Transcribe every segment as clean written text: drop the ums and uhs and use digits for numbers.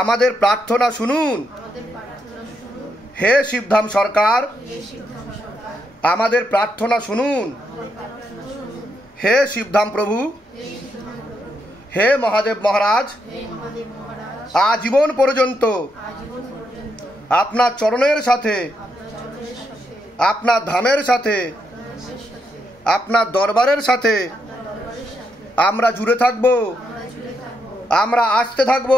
আমাদের প্রার্থনা শুনুন। হে শিবধাম সরকার, আমাদের প্রার্থনা শুনুন। হে শিবধাম প্রভু, হে মহাদেব মহারাজ, আজীবন পর্যন্ত আপনার চরণের সাথে, আপনার ধামের সাথে, আপনার দরবারের সাথে আমরা জুড়ে থাকব, আমরা আসতে থাকব,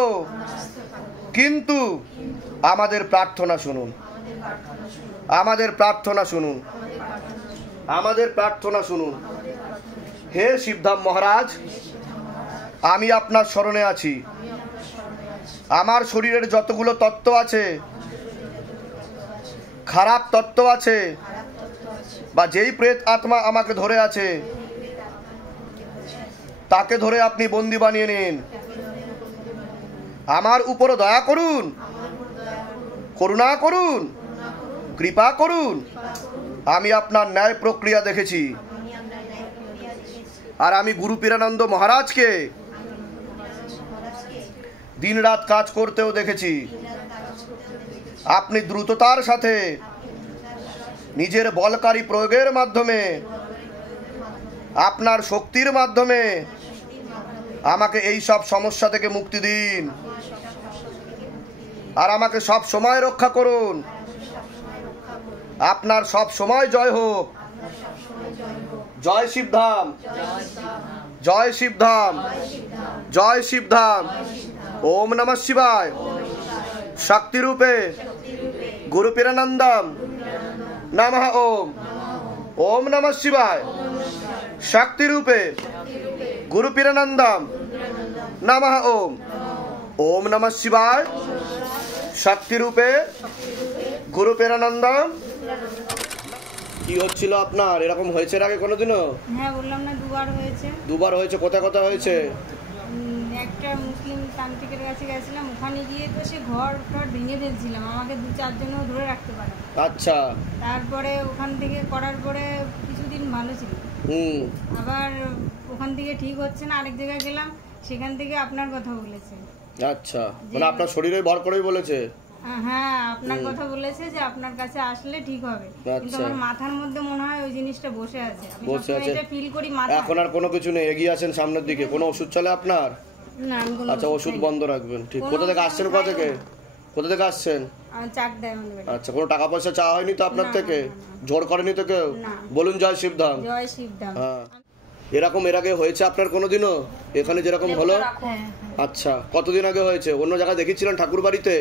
কিন্তু আমাদের প্রার্থনা শুনুন, আমাদের প্রার্থনা শুনুন, আমাদের প্রার্থনা শুনুন। হে শিবধাম মহারাজ, আমি আপনার শরণে আছি। আমার শরীরের যতগুলো তত্ত্ব আছে, খারাপ তত্ত্ব আছে, বা যেই প্রেত আত্মা আমাকে ধরে আছে, তাকে ধরে আপনি বন্দী বানিয়ে নিন। আমার উপর দয়া করুন, করুণা করুন, কৃপা করুন। আমি আপনার ন্যায় প্রক্রিয়া দেখেছি, আর আমি গুরু পীরানন্দ মহারাজকে দিনরাত কাজ করতেও দেখেছি। আপনি দ্রুততার সাথে নিজের বলকারী প্রয়োগের মাধ্যমে, আপনার শক্তির মাধ্যমে আমাকে এই সব সমস্যা থেকে মুক্তি দিন, আর আমাকে সব সময় রক্ষা করুন। আপনার সব সময় জয় হোক। জয় শিবধাম, জয় শিবধাম, জয় শিবধাম। ওম নমঃ শিবায়। শক্তি রূপে গুরু পীরানন্দম নমঃ ওম। ওম নমঃ শিবায়। শক্তি রূপে গুরু পীরানন্দম নমঃ ওম। ওম নমঃ শিবায়। শক্তি রূপে গুরু পীরানন্দম। কি হচ্ছিল আপনার? এরকম হয়েছে এর আগে কোনোদিনও? হ্যাঁ, বললাম না, দুবার হয়েছে। দুবার হয়েছে? কোথায় কোথায় হয়েছে? একটা মুসলিম তান্ত্রিকের কাছে গেছিলাম, ওখানে গিয়ে তো সে ঘর টর ভেঙে দিয়েছিলাম, আমাকে 2-4 জনও ধরে রাখতে পারে। আচ্ছা। তারপরে ওখান থেকে করার পরে কিছুদিন ভালো ছিল, আবার ওখান থেকে ঠিক হচ্ছে না, আরেক জায়গায় গেলাম, সেখান থেকে আপনার কথা বলেছে। আচ্ছা, মানে আপনার শরীরে ভর করেই বলেছে? হ্যাঁ, আপনার কথা বলেছে যে আপনার কাছে আসলে ঠিক হবে, কিন্তু আমার মাথার মধ্যে মনে হয় ওই জিনিসটা বসে আছে। বসে আছে, এটা ফিল করি মাথায়। এখন আর কোনো কিছু নেই, এগিয়ে আসেন সামনের দিকে। কোনো ওষুধ চলে আপনার? না, আমি কোনো আচ্ছা, ওষুধ বন্ধ রাখবেন। ঠিক। কোথা থেকে আসছেন? কোথা থেকে, কোথা থেকে আসছেন? চাকদায় আমাদের বাড়ি। আচ্ছা, কোনো টাকা পয়সা চাওয়া হয়নি তো আপনার থেকে? জোর করেনি তো কেউ? বলুন জয় শিবধাম। জয় শিবধাম। হ্যাঁ। এরকম এর আগে হয়েছে আপনার কোনোদিনও এখানে যেরকম হলো? আচ্ছা, কতদিন আগে হয়েছে? অন্য জায়গায় দেখিয়েছিলেন ঠাকুর বাড়িতে?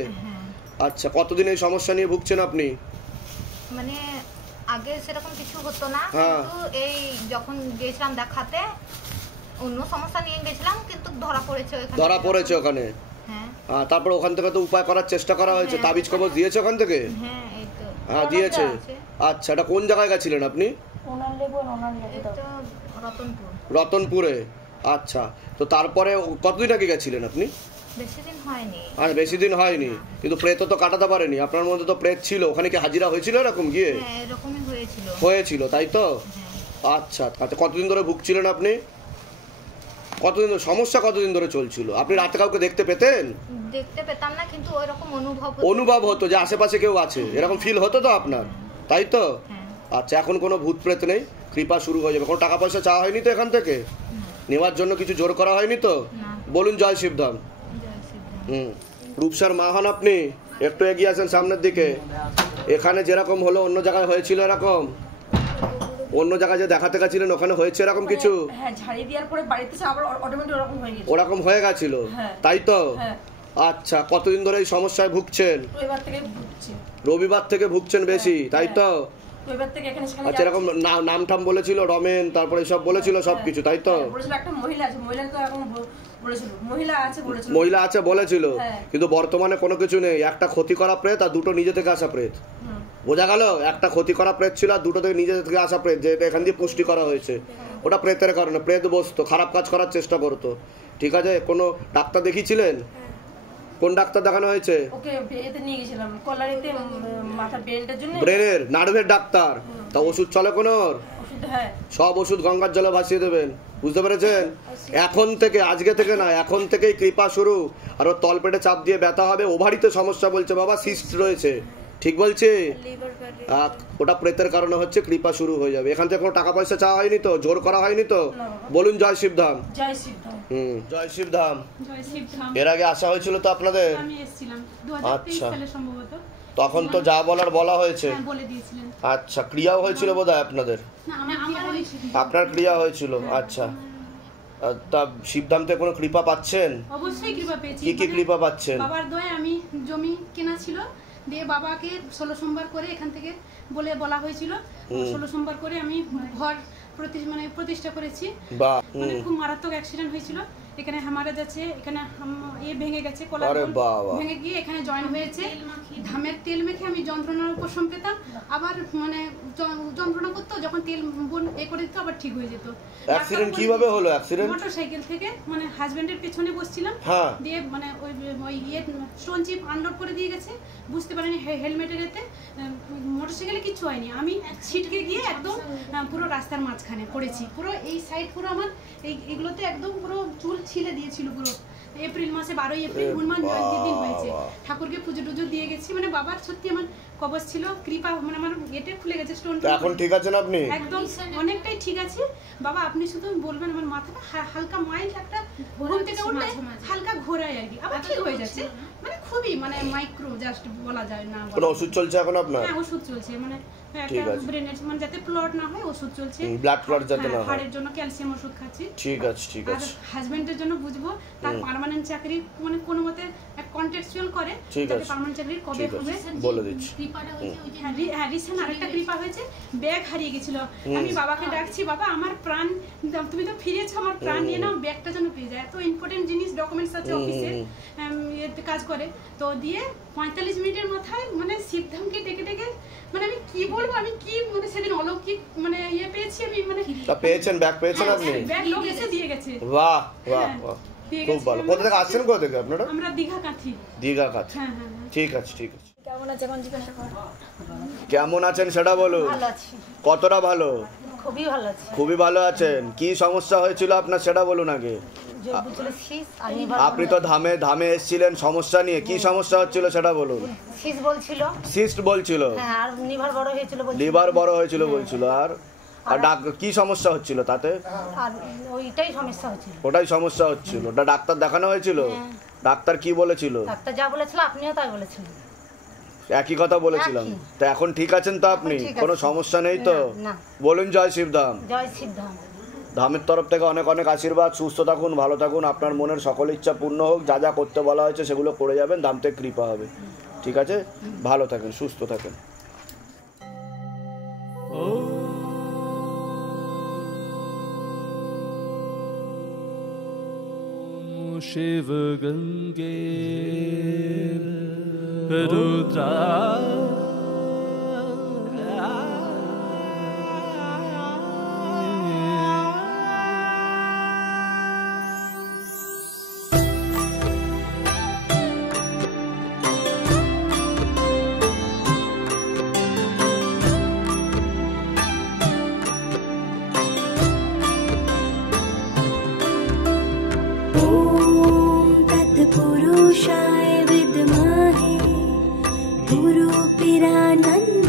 আচ্ছা, কতদিন এই সমস্যা নিয়ে ভুগছেন আপনি? মানে আগে সেরকম কিছু হতো না, কিন্তু এই যখন গেছিলাম দেখাতে অন্য সমস্যা নিয়ে গেছিলাম, কিন্তু ধরা পড়েছে ওখানে। ধরা পড়েছে ওখানে? হ্যাঁ। তারপর ওখান থেকে তো উপায় করার চেষ্টা করা হয়েছে, তাবিজ কবজ দিয়েছে ওখান থেকে? হ্যাঁ, এই তো। হ্যাঁ, দিয়েছে। আচ্ছা, এটা কোন জায়গায় গেছিলেন আপনি? রতনপুর। রতনপুরে। আচ্ছা, তো তারপরে কতদিন আগে গেছিলেন আপনি? বেশি দিন হয়নি। আর বেশি দিন হয়নি, কিন্তু প্রেত তো কাটাতে পারেনি। আপনার মধ্যে তো প্রেত ছিল, ওখানে কি হাজিরা হয়েছিল এরকম গিয়ে? হ্যাঁ, এরকমই হয়েছিল। হয়েছিল, তাই তো? আচ্ছা আচ্ছা, কতদিন ধরে ভুগছিলেন আপনি? কতদিন সমস্যা কতদিন ধরে চলছিল? আপনি রাতে কাউকে দেখতে পেতেন? দেখতে পেতাম না, কিন্তু ওইরকম অনুভব হতো যে আশেপাশে কেউ আছে, এরকম ফিল হতো তো আপনার, তাই তো? আচ্ছা, এখন কোনো ভূত প্রেত নেই, কৃপা শুরু হয়ে যাবে। কোনো টাকা পয়সা চাওয়া হয়নি তো এখান থেকে? নেওয়ার জন্য কিছু জোর করা হয়নি তো? বলুন জয় শিবধাম। রূপসার মা হন আপনি? একটু এগিয়ে আসেন সামনের দিকে। এখানে যেরকম হলো অন্য জায়গায় হয়েছিল এরকম? অন্য জায়গায় যে দেখাতে গেছিলেন ওখানে হয়েছে এরকম কিছু? হ্যাঁ, ঝাড়ি দেওয়ার পরে বাড়িতে আবার অটোমেটিক ওরকম হয়ে গেছে। ওরকম হয়ে গেছিল, তাই তো? আচ্ছা, কতদিন ধরে এই সমস্যায় ভুগছেন? রবিবার থেকে ভুগছি। রবিবার থেকে ভুগছেন বেশি, তাই তো? রবিবার থেকে এখানে সেখানে। আচ্ছা, এরকম নাম টাম বলেছিল রমেন, তারপরে সব বলেছিল সবকিছু, তাই তো? বলেছিল একটা মহিলা আছে, মহিলা তো এখন বলেছিল মহিলা আছে বলেছিল। মহিলা আছে বলেছিল, কিন্তু বর্তমানে কোনো কিছু নেই। একটা ক্ষতি করা প্রেত আর দুটো নিজে থেকে আসা প্রেত। বোঝা গেল? একটা ক্ষতি করা প্রেত ছিল আর দুটো থেকে নিজে থেকে আসা প্রেত, যেটা এখান দিয়ে পুষ্টি করা হয়েছে। ওটা প্রেতের কারণে, প্রেত বসতো, খারাপ কাজ করার চেষ্টা করতো। ঠিক আছে, কোনো ডাক্তার দেখিয়েছিলেন? কোন ডাক্তার দেখানো হয়েছে? ওকে এতে নিয়ে গেছিলাম কল্যাণীতে, মাথা ব্রেনটার জন্য। ব্রেনের নার্ভের ডাক্তার? তা ওষুধ চলে কোনো? ওষুধ? হ্যাঁ, সব ওষুধ গঙ্গার জলে ভাসিয়ে দেবেন। বুঝতে পেরেছেন? এখন থেকে, আজকে থেকে না, এখন থেকেই কৃপা শুরু। আর ওর তলপেটে চাপ দিয়ে ব্যথা হবে, ওভারিতে সমস্যা বলছে বাবা, সিস্ট রয়েছে, ঠিক বলছে? ওটা প্রেতের কারণে হচ্ছে, কৃপা শুরু হয়ে যাবে। এখান থেকে কোনো টাকা পয়সা চাওয়া হয়নি তো, জোর করা হয়নি তো? বলুন জয় শিবধাম। জয় শিবধাম। জয় শিবধাম। জয় শিবধাম। এর আগে আসা হয়েছিল তো আপনাদের? আমি এসেছিলাম 2023 সালে সম্ভবত। তখন তো যা বলার বলা হয়েছে। হ্যাঁ, বলে দিয়েছিলেন। আচ্ছা, ক্রিয়াও হয়েছিল বোধহয় আপনাদের? না, আমার হয়েছিল। আপনার ক্রিয়া হয়েছিল, আচ্ছা। তা শিবধাম থেকে কোনো কৃপা পাচ্ছেন? অবশ্যই কৃপা পেয়েছি। কি কি কৃপা পাচ্ছেন? বাবার দয়ায় আমি জমি কেনা ছিল, দিয়ে বাবাকে 16 সোমবার করে এখান থেকে বলা হয়েছিল, 16 সোমবার করে আমি ঘর প্রতিষ্ঠা করেছি। মানে খুব মারাত্মক অ্যাক্সিডেন্ট হয়েছিল, এখানে হামারা যাচ্ছে, এখানে ভেঙে গেছে, কলা ভেঙে গিয়ে এখানে জয়েন হয়েছে। ধামের তেল মেখে আমি যন্ত্রণার উপশম পেতাম, আবার মানে যন্ত্রণা করতো, যখন তেল করে দিত আবার ঠিক হয়ে যেত। অ্যাক্সিডেন্ট কিভাবে হলো? অ্যাক্সিডেন্ট মোটরসাইকেল থেকে, মানে হাজবেন্ডের পেছনে বসছিলাম, দিয়ে মানে ওই স্টোন চিপ আনলোড করে দিয়ে গেছে, বুঝতে পারিনি হেলমেটের এতে, মোটরসাইকেলে কিছু হয়নি, আমি ছিটকে গিয়ে একদম পুরো রাস্তার মাঝখানে পড়েছি। পুরো এই সাইড পুরো আমার এইগুলোতে একদম পুরো চুল ছিলে দিয়েছিল পুরো। এপ্রিল মাসে 12ই এপ্রিল হনুমান জয়ন্তীর দিন হয়েছে। ঠাকুরকে পুজো টুজো দিয়ে গেছি, মানে বাবার সত্যি আমার কবচ ছিল, কৃপা, মানে আমার গেটে খুলে গেছে স্টোন। এখন ঠিক আছেন আপনি? একদম অনেকটাই ঠিক আছে বাবা, আপনি শুধু বলবেন আমার মাথাটা হালকা মাইল্ড একটা ঘুম থেকে উঠলে হালকা ঘোরায় আর কি, আবার ঠিক হয়ে যাচ্ছে, মানে খুবই মানে মাইক্রো জাস্ট বলা যায় না। কোনো ওষুধ চলছে এখন আপনার? হ্যাঁ, ওষুধ চলছে, মানে একটা ব্রেনের মানে যাতে ক্লট না হয় ওষুধ চলছে, ব্লাড ক্লট যাতে না হয়, হাড়ের জন্য ক্যালসিয়াম ওষুধ খাচ্ছি। ঠিক আছে, ঠিক আছে। আর হাজবেন্ডের জন্য বুঝবো, তার পার্মানেন্ট চাকরি মানে কোনো মতে কন্ট্রাকচুয়াল করে, যাতে পার্মানেন্ট চাকরি কবে হবে বলে দিচ্ছি। হ্যাঁ, রিসেন্ট আরেকটা কৃপা হয়েছে, ব্যাগ হারিয়ে গেছিল, আমি বাবাকে ডাকছি, বাবা আমার প্রাণ, তুমি তো ফিরেছো, আমার প্রাণ নিয়ে নাও, ব্যাগটা যেন পেয়ে যায়, এত ইম্পর্টেন্ট জিনিস, ডকুমেন্টস আছে অফিসে, কাজ করে তো, দিয়ে 45 মিনিটের মাথায় মানে শিবধামকে ডেকে ডেকে, মানে আমি কি বলবো, আমি কি মানে সেদিন অলৌকিক মানে পেয়েছি আমি, মানে পেয়েছেন, ব্যাগ পেয়েছেন আপনি? ব্যাগ লোক এসে দিয়ে গেছে। বাহ বাহ বাহ, খুব ভালো। কোথা থেকে আসছেন? কোথা থেকে আপনারা? আমরা দীঘা কাঁথি। দীঘা কাঁথি, হ্যাঁ হ্যাঁ। ঠিক আছে, ঠিক আছে। কেমন আছে এখন জিজ্ঞাসা করো। কেমন আছেন সেটা বলুন। ভালো আছি, কতটা ভালো? খুবই ভালো আছি। খুবই ভালো আছেন। কি সমস্যা হয়েছিল আপনার সেটা বলুন আগে। আপনি তো ধামে এসেছিলেন সমস্যা নিয়ে, কি সমস্যা হচ্ছিল সেটা বলুন। সিস্ট বলছিল, আর লিভার বড় হয়েছিল বলছিল। লিভার বড় হয়েছিল বলছিল, আর কি সমস্যা হচ্ছিল তাতে? আর ওইটাই সমস্যা হচ্ছিল। ওটাই সমস্যা হচ্ছিল। ওটা ডাক্তার দেখানো হয়েছিল? ডাক্তার কি বলেছিল? ডাক্তার যা বলেছিল আপনিও তাই বলেছিলেন। একই কথা বলেছিলাম। তো এখন ঠিক আছেন তো আপনি? কোনো সমস্যা নেই তো? বলুন জয় শিবধাম। জয় শিবধাম। ধামের তরফ থেকে অনেক অনেক আশীর্বাদ। সুস্থ থাকুন, ভালো থাকুন, আপনার মনের সকল ইচ্ছা পূর্ণ হোক। যা যা করতে বলা হয়েছে সেগুলো করে যাবেন, ধাম থেকে কৃপা হবে। ঠিক আছে, ভালো থাকেন, সুস্থ থাকেন। शिव गंगे रुद्रा पुरुषाय विद्महे गुरुपिरानन्द